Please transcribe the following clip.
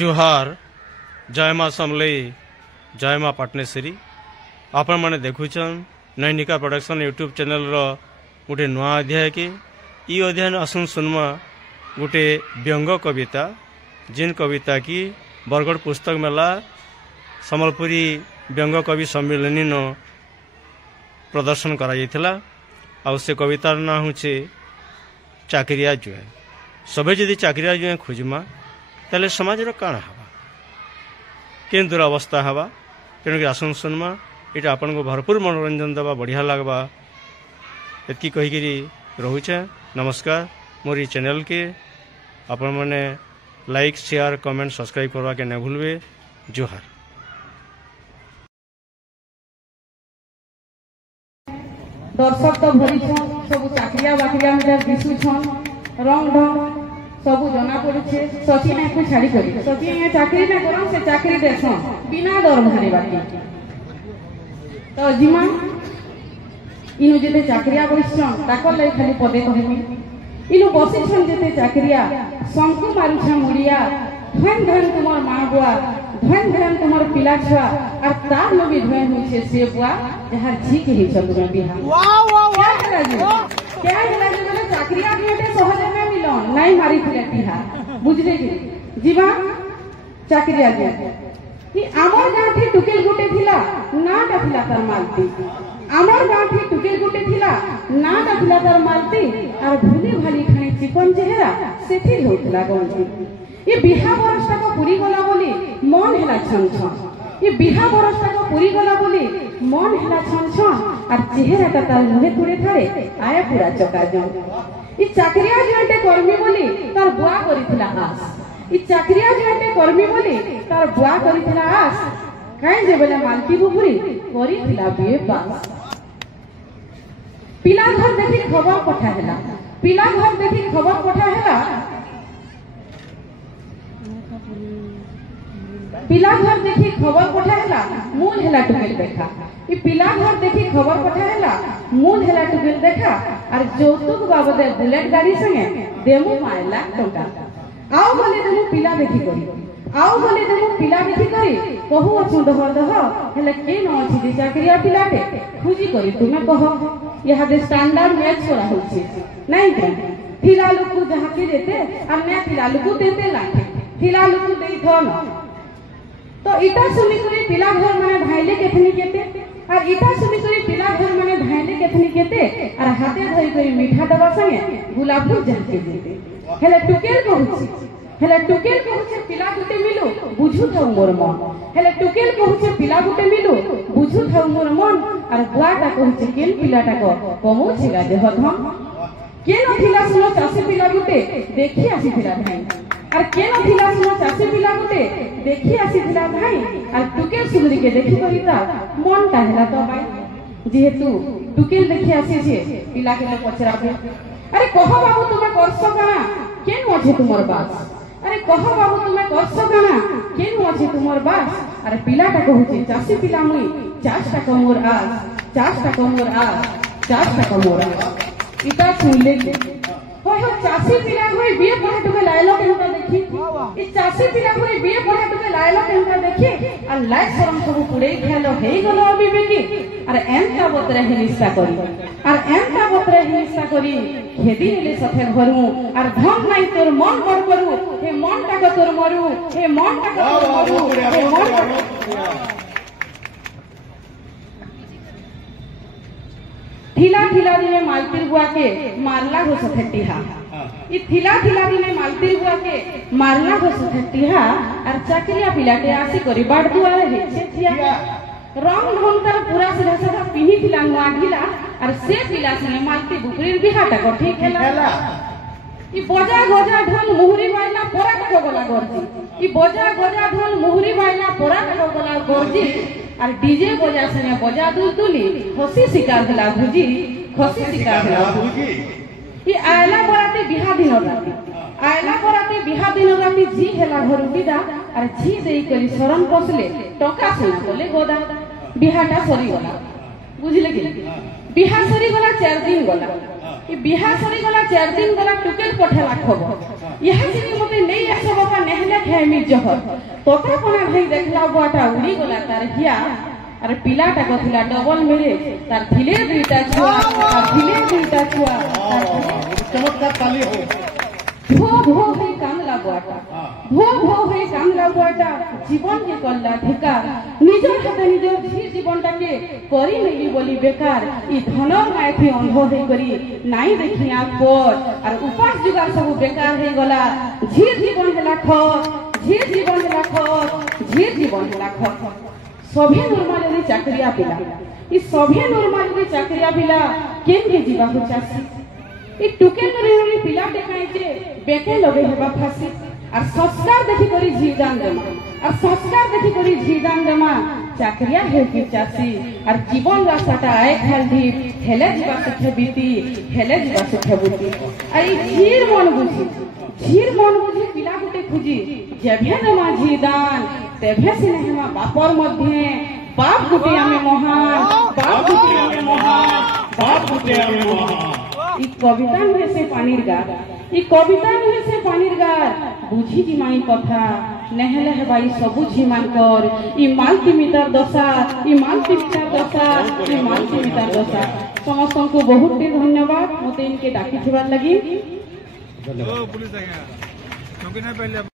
जुहार जय माँ समलई जय माँ पाटनेश्वरी आपण मैंने देखुन नैनिका प्रोडक्शन यूट्यूब चैनल गोटे नुआ अध्याय के ई अध्याय आसन सुनमा गोटे व्यंग कविता जिन कविता की बरगढ़ पुस्तक मेला सम्बलपुरी व्यंग कवि सम्मिलनी न प्रदर्शन करा आ से कवितार ना हूँ चाकरिया जुए सबै जदि चाकरिया जुए खोजमा ताले समाज काण हवा के दुरावस्था हवा तेणुक आसन सुनमा ये आपन को भरपूर मनोरंजन देवा बढ़िया लगवा एतकी कहीकि रोचे। नमस्कार मोर चैनल के आपण मैंने लाइक शेयर कमेंट सब्सक्राइब करवा के न भूलबे। जोहार। दर्शक तो भरी सब चाकरिया बाकरिया में दिशुछन रंग ढंग सब जना पड़ुछे। सची ने को छाड़ी करी सची ने चाकरी ना करन से चाकरी देसन बिना दरमारे बाकी तो जिमा इनु जेते चाकरिया बसिछन ताकर लई खाली पदे कहमी इनु बसिछन जेते चाकरिया संकु मारुछा मुड़िया धन धन तुमर मां बुआ धन धन तुमर पिला छुआ और तार लगे धन होइछे से बुआ जहार झिक हे चतुर बिहा। वाह वाह वाह क्या है जो चाकरिया दिएते सहज में मिलन नहीं मारी थिले बिहा बुझले कि जीवा चाकरिया दिए कि आमर गांठी टुकेल गुटे थिला नाटा थिला तार मालती आमर गांठी टुकेल गुटे थिला नाटा थिला तार मालती और भूली भाली खाने चिकन चेहरा सेथि होतला गंती ये बिहा बरसटा को पूरी गला बोली मन हेला छन छन ये बिहा बरसटा को पूरी गला बोली मन हेला छन छन और चेहराटा तार मुहे थोड़े थारे आया पूरा चका जम ये चाकरिया जेटे कर्मी बोली तार बुआ करिथिला आस ये चाकरिया जेटे कर्मी बोली तार बुआ करिथिला आस काई जे बेला मालती बुपुरी करिथिला बिए पास पिला घर देखि खबर पठा हैला पिला घर देखि खबर पठा हैला पिला घर देखि खबर पठा हैला मूल हैला टुकेल देखा ई पिला घर देखि खबर पठा हैला मूल हैला टुकेल देखा और जौतुक बाबदे बुलेट गाड़ी संगे देमु 5 लाख टका आओ बोले देमु पिला देखि करी आओ बोले देमु पिला देखि करी कहू अछु डहर दह हैला के न अछि जे चाकरिया पिलाटे खुजी करी तुमे कह यहा दे स्टैंडर्ड मैच करा होछि नहीं के फिला लोकु जहा के देते और मैं फिला लोकु देते लाखे फिला लोकु देई थन तो इटा सुनी करी पिला घर माने धाइले केथनी केते और इटा सुनी करी पिला घर माने धाइले केथनी केते और हाथे धरि करी मीठा दबा संगे गुलाबपुर जाके देते हेले टुकेल कहूचे पिला गुटे मिलु बुझु थाउ मोर मन हेले टुकेल कहूचे पिला गुटे मिलु बुझु थाउ मोर मन और बुआटा कहूचे केन पिलाटा को कमो छिला देह धन के नथिला सुनो चासी पिला गुटे देखि आसीथिला भाई और के नथिला सुनो चासी पिला गुटे देखि आसीथिला भाई और टुकेल सुमरी के देखि करिता मन ताहला तो भाई जेहेतु टुकेल देखि आसी छे पिला के तो पचराबे अरे कह बाबू तुमे करसो काना केन अछि तुमर बास अरे कह बाबू तुमे करसो काना केन अछि तुमर बास अरे पिलाटा कहूची चासी पिला मुई 4 टाका मोर आस 4 टाका मोर आस 4 टाका मोर आस इता सुनले हो चासी पिला होई बिए पढ़ा टुके लायलो केनता देखि ई चासी पिला होई बिए पढ़ा टुके लायलो केनता देखि आ लाइक शरम सब पुड़े खेलो हेई गलो अबी बेकी अरे एमता बतरे हिस्सा करी और एमता बतरे हिस्सा करी खेदी ले सथे भरू और धन नाही तोर मन बड़ करू हे मन टाका तोर मरू हे मन टाका तोर मरू हे मन थिला थिला दिने मालतीर बुआ के मारला हो सथटिहा ई थिला थिला दिने मालतीर बुआ के मारला हो सथटिहा और चाकरिया पिलाटे आसी करी बाड़ दुआरे हे से थिया रंग ढंग तर पूरा सीधा साधा पिनी थिला नुआ ढिला और से पिला संगे मालती बुकरीर बिहाटा को ठीक हैला ई बजा गजा ढन मुहुरी बाइला पोरा को गला गरजी ई बजा गजा ढन मुहुरी बाइला पोरा को गला गरजी और डीजे बजा संगे बजा दुलतुली खसी शिकार दिला भुजी खसी शिकार दिला भुजी ई आयला बराती बिहा दिन राती आयला बराती बिहा दिन राती जी हेला घर बिदा और जी देई करी शरण पसले टका सुना बोले गोदा बिहाटा सरी गला बुझले कि बिहा सरी गला 4 दिन गला ई बिहा सरी गला 4 दिन गला टुकेल पठेला खबर यह से मते नहीं आसो बाबा नेहले खेमी जहर तोता कोना भाई देखला बुआटा उड़ी गला तार हिया अरे पिलाटा कथिला डबल मैरिज तार धिले दुईटा छुआ तार धिले दुईटा छुआ चमत्कार ताली हो भो भो हे कामला बुआटा भो भो हे कामला बुआटा जीवन के कल्ला ठेका निजर हाथे निजर झी जीवनटाके करी नेली बोली बेकार ई धनर मायथि अंध हे करी नाई देखिया पर और उपास जुगा सब बेकार हे गला झी जीवन हेला ख झी जीवन हेला ख झी जीवन हेला ख सभी नॉर्मल रे चाकरिया पिला ई सभी नॉर्मल रे चाकरिया पिला केन के जीवा हो चासी ई टुकेल रे पिला देखाई जे बेके लगे हेबा फासी और संस्कार देखि करी जीदान देमा और संस्कार देखि करी जीदान देमा चाकरिया हे कि चासी और जीवन रास्ताटा आए खाल दी हेले जीवा सखे बीती हेले जीवा सखे बुती आई झीर मन बुझी पिला गुटे खुजी जेभे देमा जीदान तेभे से नेहमा बापर मध्ये बाप गुटे आमे महान बाप गुटे आमे महान बाप गुटे आमे महान ई कविता नुहे से पानीर गार ई कविता नुहे से पानीर गार बुझी दिमाई कथा नेहले हेबाई सबु झिमान कर ई मालती मिटर दशा ई मालती मिटर दशा ई मालती मिटर दशा समस्त को बहुत धन्यवाद मते इनके डाकी थिबार लगी पुलिस आ गया क्योंकि ना पहले